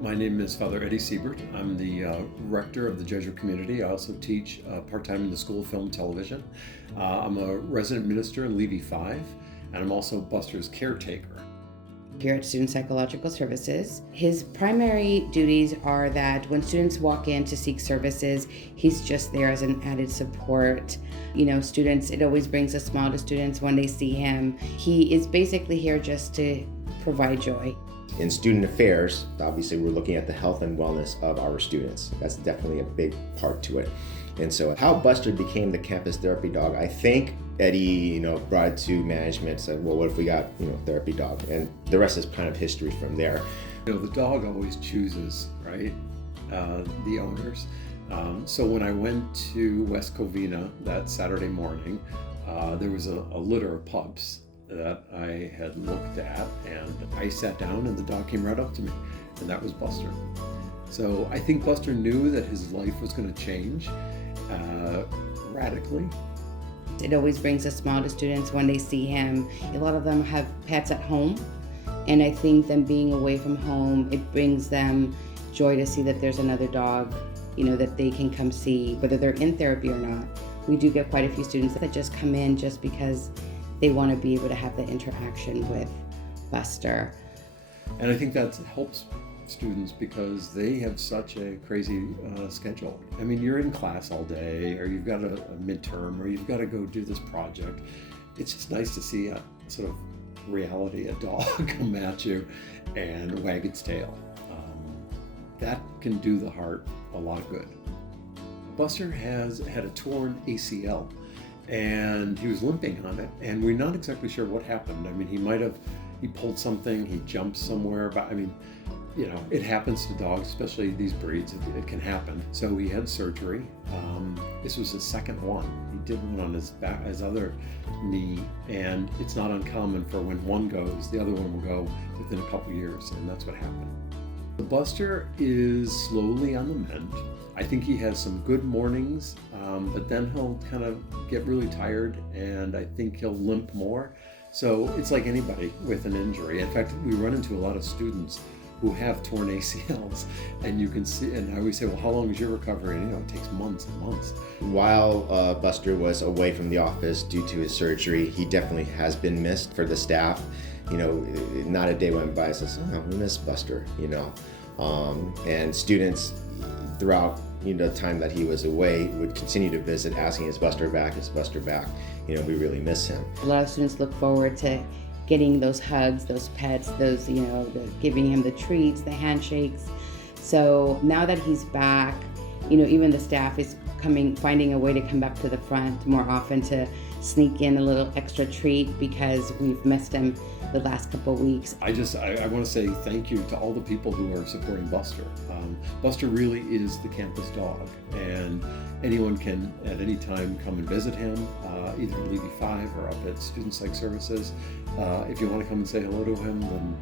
My name is Father Eddie Siebert. I'm the rector of the Jesuit Community. I also teach part-time in the School of Film and Television. I'm a resident minister in Levy 5, and I'm also Buster's caretaker. Here at Student Psychological Services, his primary duties are that when students walk in to seek services, he's just there as an added support. Students, it always brings a smile to students when they see him. He is basically here just to provide joy. In student affairs, obviously we're looking at the health and wellness of our students. That's definitely a big part to it. And so how Buster became the campus therapy dog, I think Eddie, brought it to management, said, well, what if we got, therapy dog? And the rest is kind of history from there. The dog always chooses, right? The owners. So when I went to West Covina that Saturday morning, there was a litter of pups that I had looked at, and I sat down and the dog came right up to me, and that was Buster. So I think Buster knew that his life was going to change radically. It always brings a smile to students when they see him. A lot of them have pets at home, and I think them being away from home, it brings them joy to see that there's another dog, that they can come see, whether they're in therapy or not. We do get quite a few students that just come in just because they want to be able to have the interaction with Buster. And I think that helps students because they have such a crazy schedule. I mean, you're in class all day, or you've got a midterm, or you've got to go do this project. It's just nice to see a sort of reality, a dog come at you and wag its tail. That can do the heart a lot of good. Buster has had a torn ACL, and he was limping on it, and we're not exactly sure what happened. I mean, he pulled something, he jumped somewhere, but it happens to dogs, especially these breeds, it can happen. So he had surgery. This was his second one. He did one on his back, his other knee, and it's not uncommon for when one goes, the other one will go within a couple years, and that's what happened. Buster is slowly on the mend. I think he has some good mornings, but then he'll kind of get really tired, and I think he'll limp more. So it's like anybody with an injury. In fact, we run into a lot of students who have torn ACLs, and you can see, and I always say, well, how long is your recovery? And it takes months and months. While Buster was away from the office due to his surgery, he definitely has been missed for the staff. Not a day went by and says, oh, we miss Buster, and students throughout the time that he was away would continue to visit, asking, is Buster back? Is Buster back? We really miss him. A lot of students look forward to getting those hugs, those pets, those, giving him the treats, the handshakes. So now that he's back, even the staff is finding a way to come back to the front more often to sneak in a little extra treat because we've missed him the last couple of weeks. I want to say thank you to all the people who are supporting Buster. Buster really is the campus dog, and anyone can at any time come and visit him, either at Levy 5 or up at Student Psych Services. If you want to come and say hello to him, then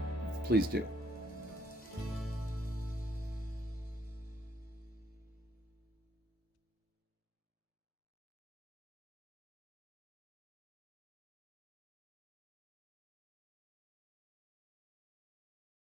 please do.